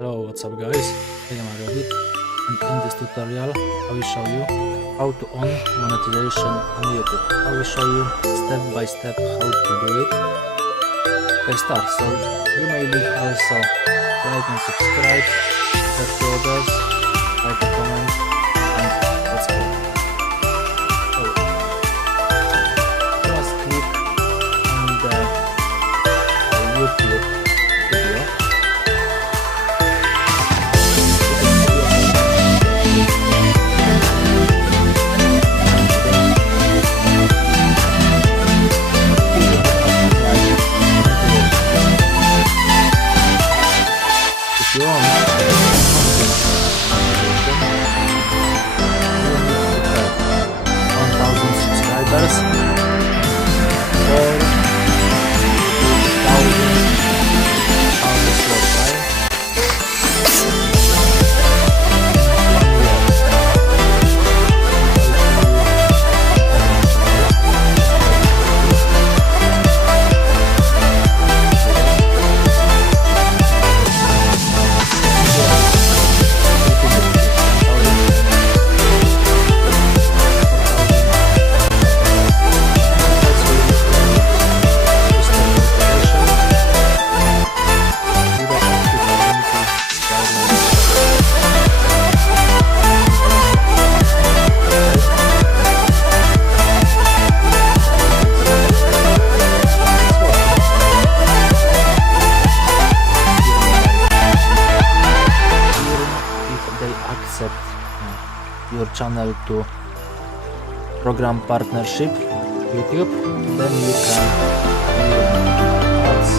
Hello, what's up guys, I am Ariowit, and in this tutorial I will show you how to on monetization on YouTube. I will show you step by step how to do it. Okay, start. So you may leave also like and subscribe, share to others, write a comment, and let's go. So just click on the YouTube video. If you want you need to have 1000 subscribers or 2000 on this website. Accept your channel to program partnership YouTube, then you can ads